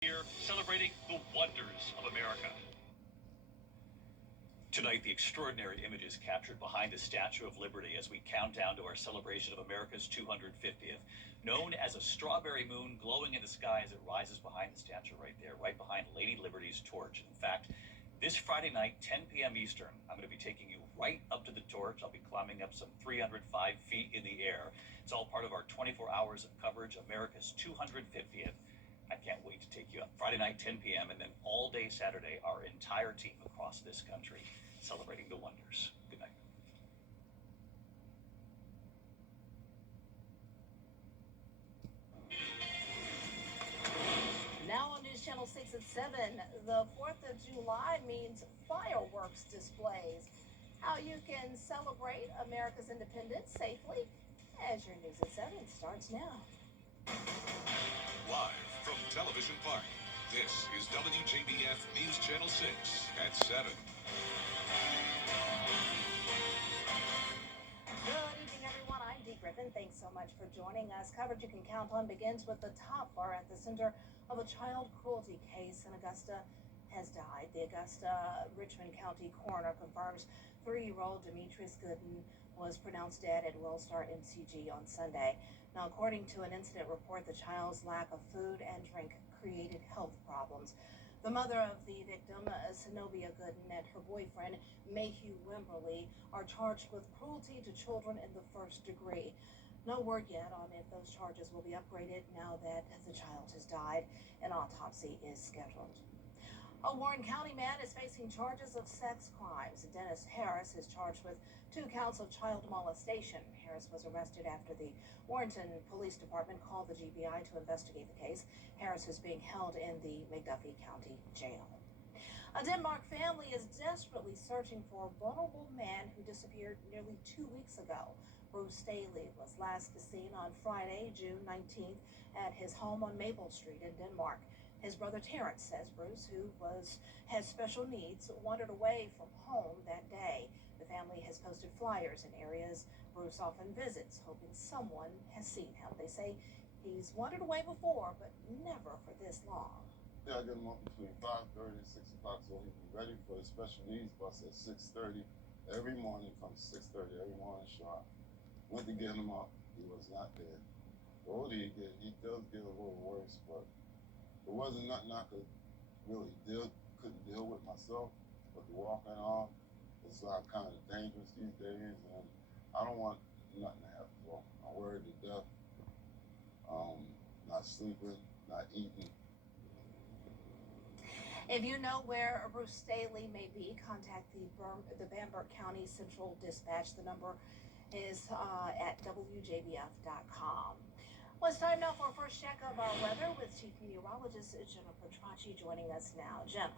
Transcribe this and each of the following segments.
Here, celebrating the wonders of America. Tonight, the extraordinary images captured behind the Statue of Liberty as we count down to our celebration of America's 250th. Known as a strawberry moon glowing in the sky as it rises behind the statue right there, right behind Lady Liberty's torch. In fact, this Friday night, 10 p.m. Eastern, I'm going to be taking you right up to the torch. I'll be climbing up some 305 feet in the air. It's all part of our 24 hours of coverage, America's 250th. I can't wait to take you up Friday night, 10 p.m., and then all day Saturday, our entire team across this country celebrating the wonders. Good night. Now on News Channel 6 at 7, the 4th of July means fireworks displays. How you can celebrate America's independence safely as your News at 7 starts now. Live from Television Park, this is WJBF News Channel 6 at 7. Good evening, everyone. I'm Dee Griffin. Thanks so much for joining us. Coverage you can count on begins with the top bar at the center of a child cruelty case in Augusta has died. The Augusta Richmond County coroner confirms 3-year-old Demetrius Gooden was pronounced dead at Wellstar MCG on Sunday. Now, according to an incident report, the child's lack of food and drink created health problems. The mother of the victim, Zenobia Gooden, and her boyfriend, Mayhew Wimberly, are charged with cruelty to children in the first degree. No word yet on if those charges will be upgraded now that the child has died. An autopsy is scheduled. A Warren County man is facing charges of sex crimes. Dennis Harris is charged with 2 counts of child molestation. Harris was arrested after the Warrenton Police Department called the GBI to investigate the case. Harris is being held in the McDuffie County Jail. A Denmark family is desperately searching for a vulnerable man who disappeared nearly 2 weeks ago. Bruce Staley was last seen on Friday, June 19th, at his home on Maple Street in Denmark. His brother Terrence says Bruce, who has special needs, wandered away from home that day. The family has posted flyers in areas Bruce often visits, hoping someone has seen him. They say he's wandered away before, but never for this long. Yeah, I get him up between 5:30 and 6 o'clock so he can be ready for the special needs bus at 6:30 every morning. Comes 6:30 every morning sharp. Went to get him up. He was not there. The older he get, he does get a little worse, but it wasn't nothing I could really couldn't deal with myself. But the walking off is kind of dangerous these days, and I don't want nothing to happen to him. I'm worried to death. Not sleeping, not eating. If you know where Bruce Staley may be, contact the Bamberg County Central Dispatch. The number is at WJBF.com. Well, it's time now for our first check of our weather with Chief Meteorologist Jennifer Tracci joining us now. Jenna.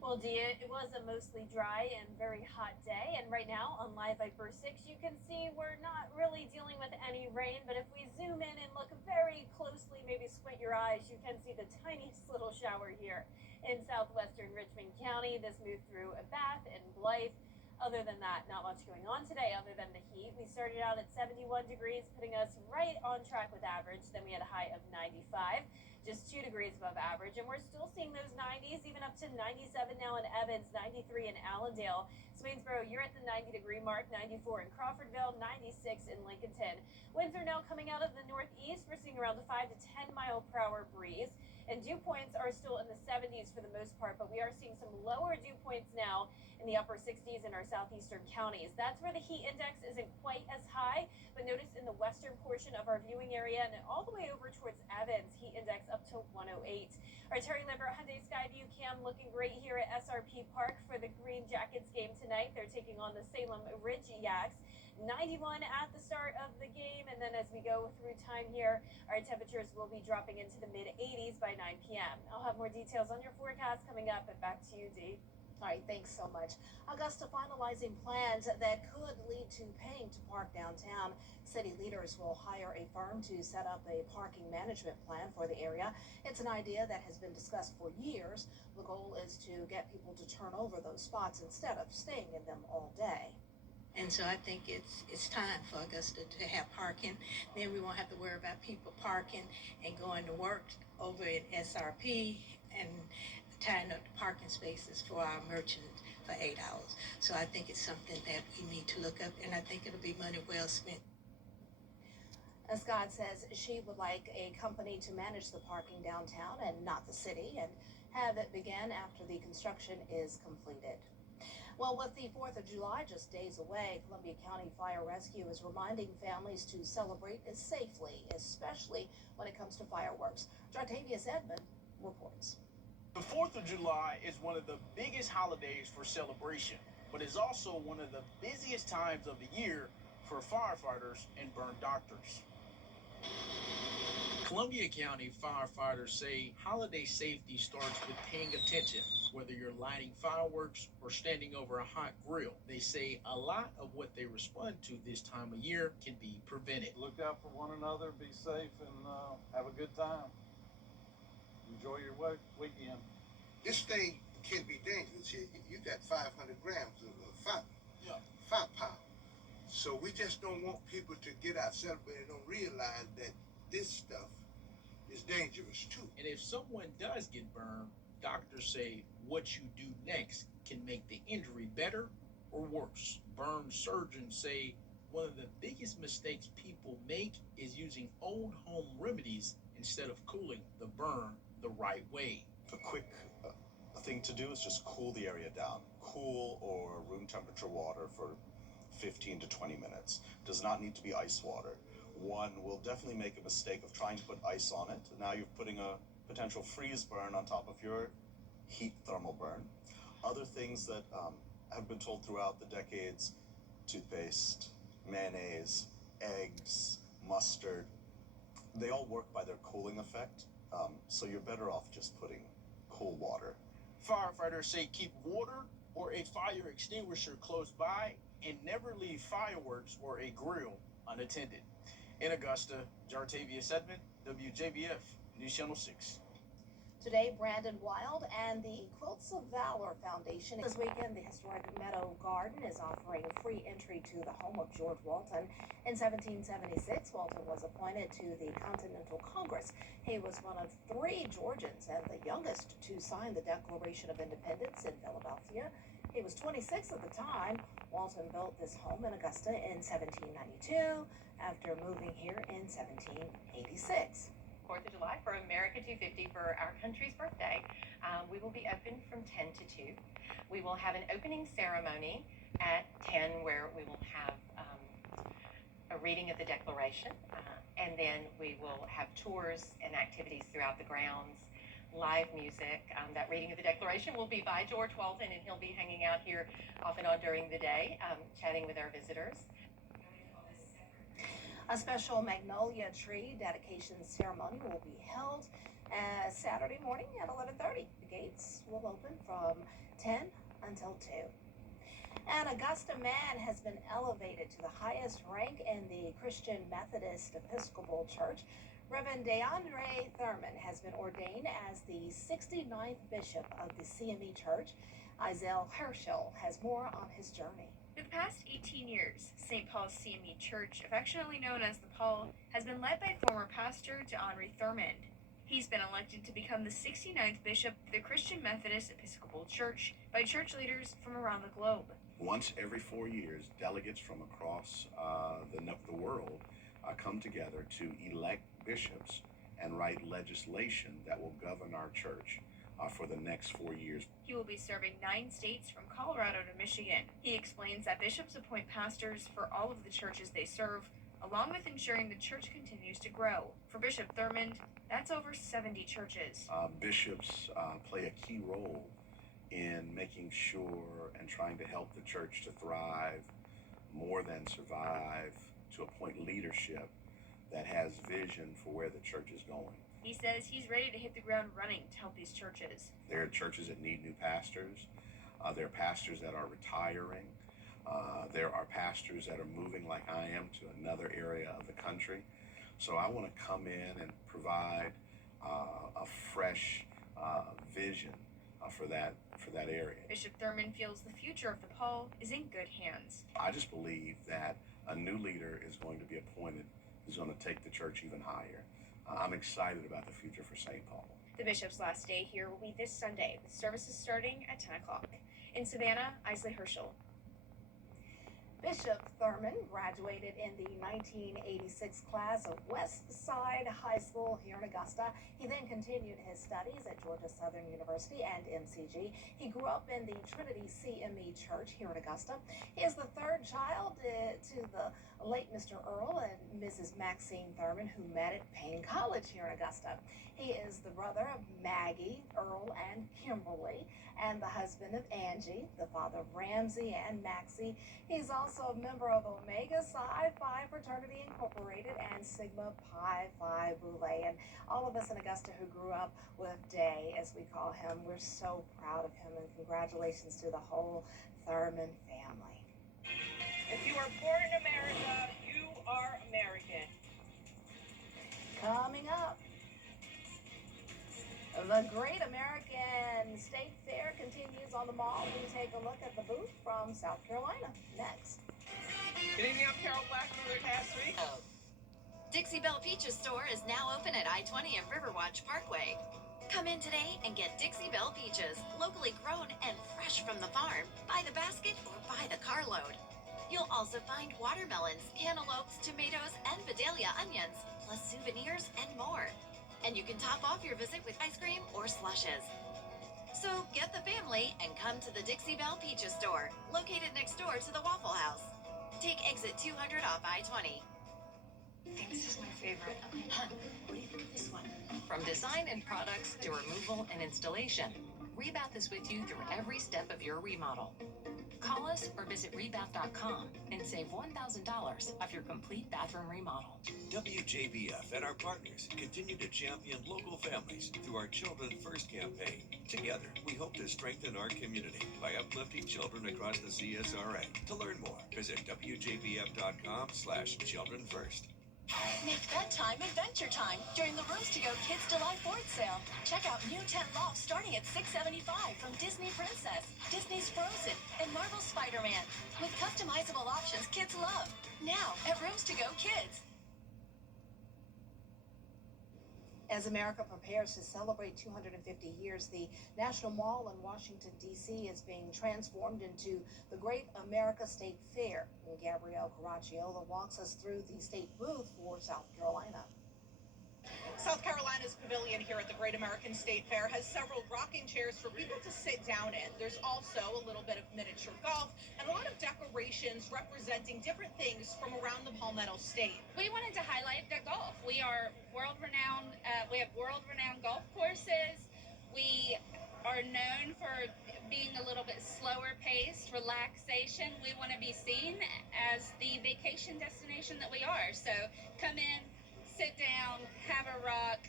Well, Dee, it was a mostly dry and very hot day, and right now on Live Viper 6, you can see we're not really dealing with any rain, but if we zoom in and look very closely, maybe squint your eyes, you can see the tiniest little shower here in southwestern Richmond County. This moved through Bath and Blythe. Other than that, not much going on today other than the heat. We started out at 71 degrees, putting us right on track with average. Then we had a high of 95, just 2 degrees above average. And we're still seeing those 90s, even up to 97 now in Evans, 93 in Allendale. Swainsboro, you're at the 90-degree mark, 94 in Crawfordville, 96 in Lincolnton. Winds are now coming out of the northeast. We're seeing around the 5 to 10 mile per hour breeze. And dew points are still in the 70s for the most part, but we are seeing some lower dew points now in the upper 60s in our southeastern counties. That's where the heat index isn't quite as high, but notice in the western portion of our viewing area and all the way over towards Evans, heat index up to 108. Our Terry Liver Hyundai Skyview Cam looking great here at SRP Park for the Green Jackets game tonight. They're taking on the Salem Ridge Yaks. 91 at the start of the game, and then as we go through time here, our temperatures will be dropping into the mid-80s by 9 p.m. I'll have more details on your forecast coming up, and back to you, Dee. All right, thanks so much. Augusta finalizing plans that could lead to paying to park downtown. City leaders will hire a firm to set up a parking management plan for the area. It's an idea that has been discussed for years. The goal is to get people to turn over those spots instead of staying in them all day. And so I think it's time for Augusta to have parking. Then we won't have to worry about people parking and going to work over at SRP and tying up the parking spaces for our merchant for 8 hours. So I think it's something that we need to look up, and I think it'll be money well spent. As Scott says, she would like a company to manage the parking downtown and not the city, and have it begin after the construction is completed. Well, with the 4th of July just days away, Columbia County Fire Rescue is reminding families to celebrate safely, especially when it comes to fireworks. Jartavius Edmond reports. The 4th of July is one of the biggest holidays for celebration, but it's also one of the busiest times of the year for firefighters and burn doctors. Columbia County firefighters say holiday safety starts with paying attention, whether you're lighting fireworks or standing over a hot grill. They say a lot of what they respond to this time of year can be prevented. Look out for one another, be safe, and have a good time. Enjoy your weekend. This thing can be dangerous. You got 500 grams of firepower. So we just don't want people to get out celebrating and don't realize that this stuff is dangerous too. And if someone does get burned, doctors say what you do next can make the injury better or worse. Burn surgeons say one of the biggest mistakes people make is using old home remedies instead of cooling the burn the right way. A quick thing to do is just cool the area down. Cool or room temperature water for 15 to 20 minutes. Does not need to be ice water. One will definitely make a mistake of trying to put ice on it. Now you're putting a potential freeze burn on top of your heat thermal burn. Other things that have been told throughout the decades: toothpaste, mayonnaise, eggs, mustard, they all work by their cooling effect. So you're better off just putting cool water. Firefighters say keep water or a fire extinguisher close by and never leave fireworks or a grill unattended. In Augusta, Jartavius Edmond, WJBF, News Channel 6. Today, Brandon Wild and the Quilts of Valor Foundation. This weekend, the historic Meadow Garden is offering free entry to the home of George Walton. In 1776, Walton was appointed to the Continental Congress. He was one of 3 Georgians and the youngest to sign the Declaration of Independence in Philadelphia. He was 26 at the time. Walton built this home in Augusta in 1792 after moving here in 1786. 4th of July for America 250 for our country's birthday. We will be open from 10 to 2. We will have an opening ceremony at 10 where we will have a reading of the Declaration, and then we will have tours and activities throughout the grounds, live music. That reading of the Declaration will be by George Walton, and he'll be hanging out here off and on during the day, chatting with our visitors. A special magnolia tree dedication ceremony will be held Saturday morning at 11:30. The gates will open from 10 until 2. An Augusta man has been elevated to the highest rank in the Christian Methodist Episcopal Church. Reverend DeAndre Thurman has been ordained as the 69th bishop of the CME Church. Isel Herschel has more on his journey. For the past 18 years, St. Paul's CME Church, affectionately known as the Paul, has been led by former pastor DeAndre Thurman. He's been elected to become the 69th bishop of the Christian Methodist Episcopal Church by church leaders from around the globe. Once every 4 years, delegates from across the world come together to elect bishops and write legislation that will govern our church for the next 4 years. He will be serving 9 states from Colorado to Michigan. He explains that bishops appoint pastors for all of the churches they serve, along with ensuring the church continues to grow. For Bishop Thurmond, that's over 70 churches. Bishops play a key role in making sure and trying to help the church to thrive, more than survive, to appoint leadership that has vision for where the church is going. He says he's ready to hit the ground running to help these churches. There are churches that need new pastors. There are pastors that are retiring. There are pastors that are moving like I am to another area of the country. So I want to come in and provide a fresh vision for that area. Bishop Thurman feels the future of the Paul is in good hands. I just believe that a new leader is going to be appointed who's going to take the church even higher. I'm excited about the future for St. Paul. The bishop's last day here will be this Sunday, with services starting at 10 o'clock. In Savannah, Isley Herschel. Bishop Thurman graduated in the 1986 class of West Side High School here in Augusta. He then continued his studies at Georgia Southern University and MCG. He grew up in the Trinity CME Church here in Augusta. He is the third child to the late Mr. Earl and Mrs. Maxine Thurman, who met at Payne College here in Augusta. He is the brother of Maggie, Earl, and Kimberly, and the husband of Angie, the father of Ramsey and Maxie. He's also a member of Omega Psi Phi Fraternity Incorporated and Sigma Pi Phi Boule. And all of us in Augusta who grew up with Day, as we call him, we're so proud of him, and congratulations to the whole Thurman family. If you are born in America, you are American. Coming up, the Great American State Fair continues on the mall. We take a look at the booth from South Carolina next. Good evening, I'm Carol Black, Northern Street. Dixie Belle Peaches store is now open at I-20 and Riverwatch Parkway. Come in today and get Dixie Belle Peaches, locally grown and fresh from the farm, by the basket or by the carload. You'll also find watermelons, cantaloupes, tomatoes, and Vidalia onions, plus souvenirs and more. And you can top off your visit with ice cream or slushes. So get the family and come to the Dixie Belle Peaches store, located next door to the Waffle House. Take exit 200 off I-20. I think this is my favorite. Hun, what do you think of this one? From design and products to removal and installation, Rebath is with you through every step of your remodel. Call us or visit rebath.com and save $1,000 off your complete bathroom remodel. WJBF and our partners continue to champion local families through our Children First campaign. Together, we hope to strengthen our community by uplifting children across the CSRA. To learn more, visit WJBF.com/Children First. Make bedtime adventure time during the Rooms to Go Kids July 4th sale. Check out new tent lofts starting at $675 from Disney Princess, Disney's Frozen, and Marvel's Spider-Man, with customizable options kids love. Now at Rooms to Go Kids. As America prepares to celebrate 250 years, the National Mall in Washington, D.C. is being transformed into the Great America State Fair. And Gabrielle Caracciolo walks us through the state booth for South Carolina. South Carolina's pavilion here at the Great American State Fair has several rocking chairs for people to sit down in. There's also a little bit of miniature golf and a lot of decorations representing different things from around the Palmetto State. We wanted to highlight the golf. We are world-renowned. We have world-renowned golf courses. We are known for being a little bit slower paced, relaxation. We want to be seen as the vacation destination that we are. So come in, sit down, have a rock.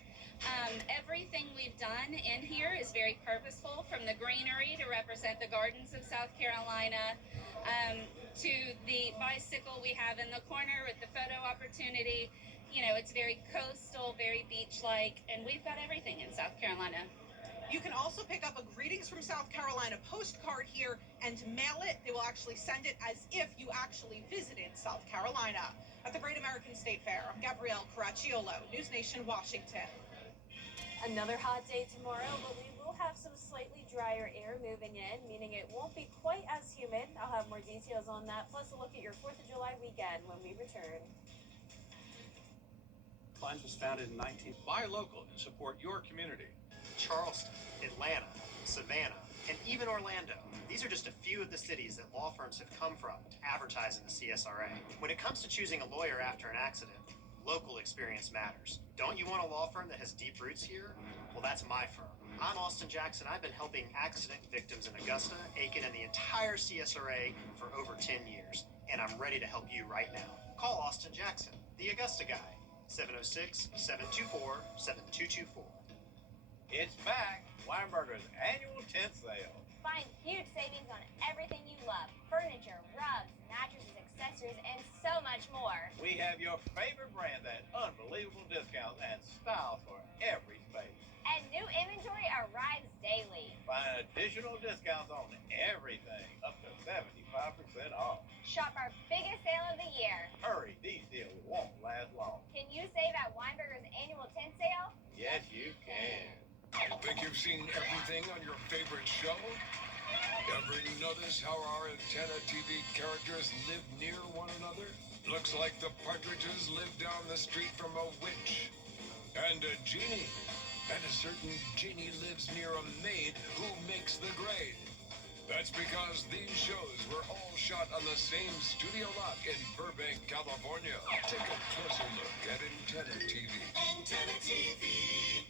Everything we've done in here is very purposeful, from the greenery to represent the gardens of South Carolina, to the bicycle we have in the corner with the photo opportunity. You know, it's very coastal, very beach-like, and we've got everything in South Carolina. You can also pick up a Greetings from South Carolina postcard here and mail it. They will actually send it as if you actually visited South Carolina. At the Great American State Fair, I'm Gabrielle Caracciolo, News Nation, Washington. Another hot day tomorrow, but we will have some slightly drier air moving in, meaning it won't be quite as humid. I'll have more details on that, plus a look at your 4th of July weekend when we return. Kleins was founded in 19. Buy local and support your community. Charleston, Atlanta, Savannah, and even Orlando. These are just a few of the cities that law firms have come from to advertise in the CSRA. When it comes to choosing a lawyer after an accident, local experience matters. Don't you want a law firm that has deep roots here? Well, that's my firm. I'm Austin Jackson. I've been helping accident victims in Augusta, Aiken, and the entire CSRA for over 10 years, and I'm ready to help you right now. Call Austin Jackson, the Augusta guy, 706-724-7224. It's back. Weinberger's annual tent sale. Find huge savings on everything you love. Furniture, rugs, mattresses, accessories, and so much more. We have your favorite brands at unbelievable discounts and styles for every space. And new inventory arrives daily. Find additional discounts on everything, up to 75% off. Shop our biggest sale of the year. Hurry, these deals won't last long. Can you save at Weinberger's annual tent sale? Yes, you can. Think you've seen everything on your favorite show? Ever notice how our antenna TV characters live near one another? Looks like the Partridges live down the street from a witch and a genie. And a certain genie lives near a maid who makes the grade. That's because these shows were all shot on the same studio lot in Burbank, California. Take a closer look at Antenna TV. Antenna TV.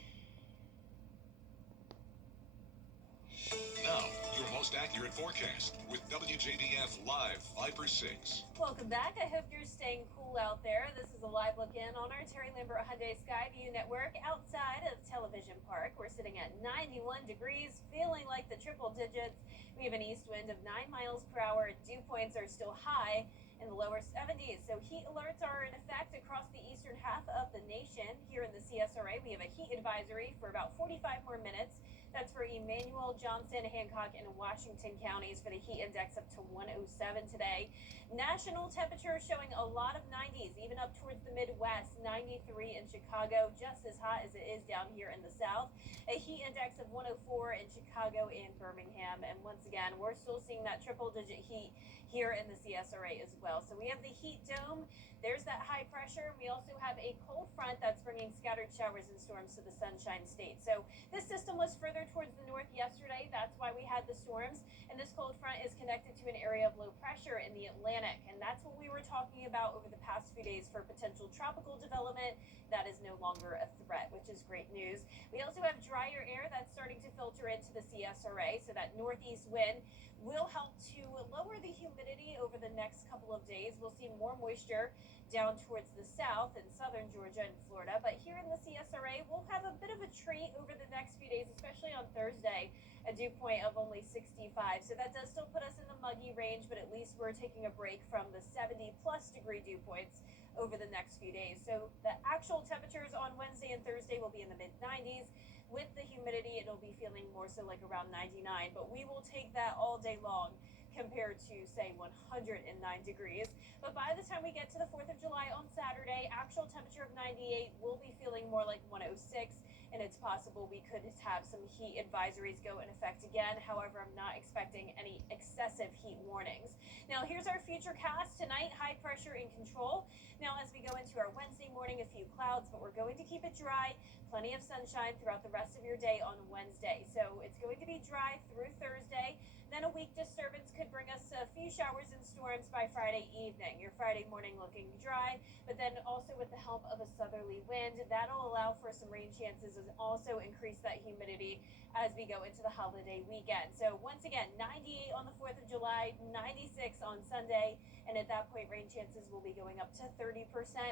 Now, your most accurate forecast with WJBF Live 5/6. Welcome back. I hope you're staying cool out there. This is a live look in on our Terry Lambert Hyundai Skyview network outside of Television Park. We're sitting at 91 degrees, feeling like the triple digits. We have an east wind of 9 miles per hour. Dew points are still high in the lower 70s. So heat alerts are in effect across the eastern half of the nation. Here in the CSRA, we have a heat advisory for about 45 more minutes. That's for Emmanuel, Johnson, Hancock, and Washington counties for the heat index up to 107 today. National temperature showing a lot of 90s, even up towards the Midwest. 93 in Chicago, just as hot as it is down here in the South. A heat index of 104 in Chicago and Birmingham. And once again, we're still seeing that triple-digit heat here in the CSRA as well. So we have the heat dome. There's that high pressure. We also have a cold front that's bringing scattered showers and storms to the Sunshine State. So this system was further towards the north yesterday. That's why we had the storms. And this cold front is connected to an area of low pressure in the Atlantic. And that's what we were talking about over the past few days for potential tropical development. That is no longer a threat, which is great news. We also have drier air that's starting to filter into the CSRA. So that northeast wind will help to lower the humidity over the next couple of days. We'll see more moisture down towards the south in southern Georgia and Florida. But here in the CSRA, we'll have a bit of a treat over the next few days, especially on Thursday, a dew point of only 65. So that does still put us in the muggy range, but at least we're taking a break from the 70-plus degree dew points over the next few days. So the actual temperatures on Wednesday and Thursday will be in the mid-90s. With the humidity, it'll be feeling more so like around 99, but we will take that all day long compared to, say, 109 degrees. But by the time we get to the 4th of July on Saturday, actual temperature of 98 will be feeling more like 106, and it's possible we could have some heat advisories go in effect again. However, I'm not expecting any excessive heat warnings. Now, here's our future cast tonight. High pressure in control. Now, as we go into our Wednesday morning, a few clouds, but we're going to keep it dry. Plenty of sunshine throughout the rest of your day on Wednesday. So it's going to be dry through Thursday. Then a weak disturbance could bring us a few showers and storms by Friday evening. Your Friday morning looking dry, but then also with the help of a southerly wind, that'll allow for some rain chances and also increase that humidity as we go into the holiday weekend. So once again, 98 on the 4th of July, 96 on Sunday, and at that point, rain chances will be going up to 30%,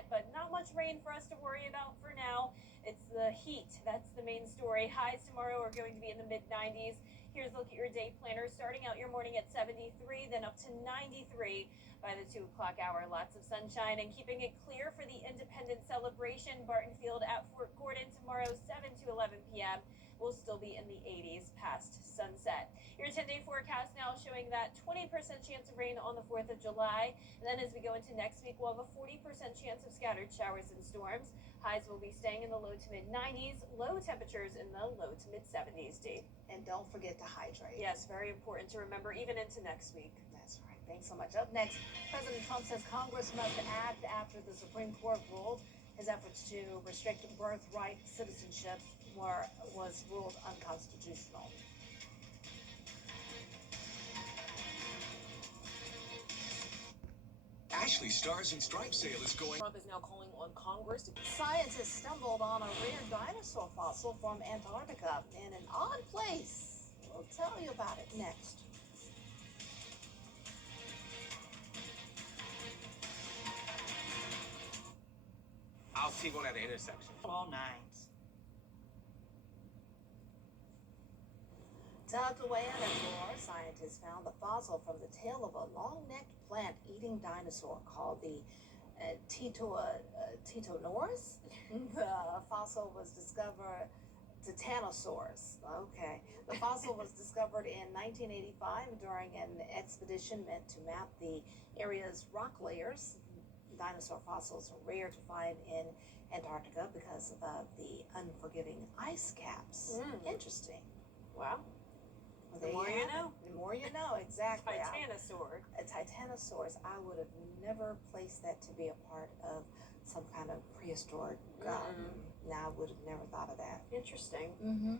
but not much rain for us to worry about for now. It's the heat. That's the main story. Highs tomorrow are going to be in the mid-90s. Here's a look at your day planner. Starting out your morning at 73, then up to 93 by the 2 o'clock hour. Lots of sunshine and keeping it clear for the Independence celebration. Barton Field at Fort Gordon tomorrow, 7 to 11 p.m. We'll still be in the 80s past sunset. Your 10-day forecast now showing that 20% chance of rain on the 4th of July. And then as we go into next week, we'll have a 40% chance of scattered showers and storms. Highs will be staying in the low to mid-90s, low temperatures in the low to mid-70s, Dave. And don't forget to hydrate. Yes, very important to remember even into next week. That's right. Thanks so much. Up next, President Trump says Congress must act after the Supreme Court ruled his efforts to restrict birthright citizenship was ruled unconstitutional. Ashley Stars and Stripes sale is going. Trump is now calling on Congress. Scientists stumbled on a rare dinosaur fossil from Antarctica in an odd place. We'll tell you about it next. I'll see one at the intersection. All nines. Tucked away in a drawer, scientists found the fossil from the tail of a long-necked plant-eating dinosaur called the Titanosaurus. The fossil was discovered, Titanosaurus. Okay. The fossil was discovered in 1985 during an expedition meant to map the area's rock layers. dinosaur fossils are rare to find in Antarctica because of the unforgiving ice caps. Interesting. Wow. Well, The more you have it. know. The more you know, exactly. Titanosaur. A titanosaurus, I would have never placed that to be a part of some kind of prehistoric. Now I would have never thought of that. Interesting. Mm-hmm.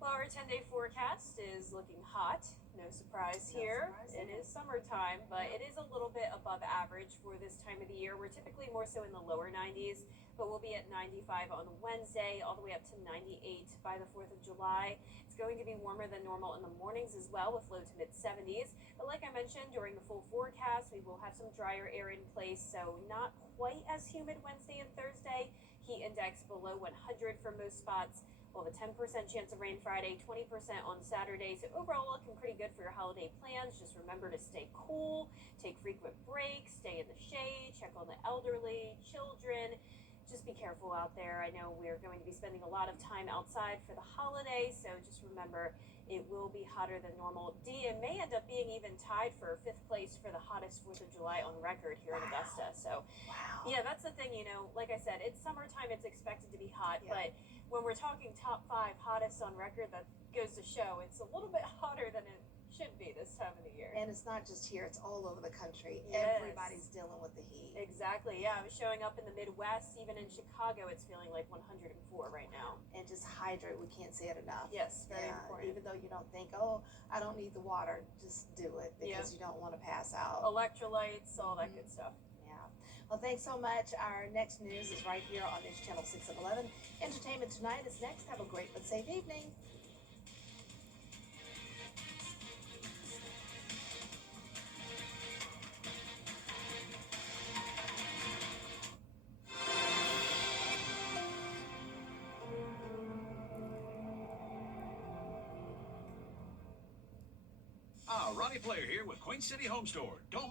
Well, our 10-day forecast is looking hot. No surprise here. It is summertime, but it is a little bit above average for this time of the year. We're typically more so in the lower 90s, but we'll be at 95 on Wednesday, all the way up to 98 by the 4th of July. It's going to be warmer than normal in the mornings as well, with low to mid 70s. But like I mentioned, during the full forecast, we will have some drier air in place, so not quite as humid Wednesday and Thursday. Heat index below 100 for most spots. We'll have a 10% chance of rain Friday, 20% on Saturday. So overall, looking pretty good for your holiday plans. Just remember to stay cool, take frequent breaks, stay in the shade, check on the elderly, children. Just be careful out there. I know we're going to be spending a lot of time outside for the holiday, so just remember it will be hotter than normal. It may end up being even tied for 5th place for the hottest 4th of July on record here in Augusta. So yeah, that's the thing, like I said, it's summertime, it's expected to be hot, but when we're talking top 5 hottest on record, that goes to show it's a little bit hotter than it should be this time of the year. And it's not just here, it's all over the country. Yes. Everybody's dealing with the heat. Exactly, yeah. I was showing up in the Midwest, even in Chicago, it's feeling like 104 right now. And just hydrate, we can't say it enough. Yes, very important. Even though you don't think, oh, I don't need the water, just do it because you don't want to pass out. Electrolytes, all that good stuff. Well, thanks so much. Our next news is right here on News Channel 6 and 11. Entertainment Tonight is next. Have a great but safe evening. Ronnie Player here with Queen City Home Store. Don't miss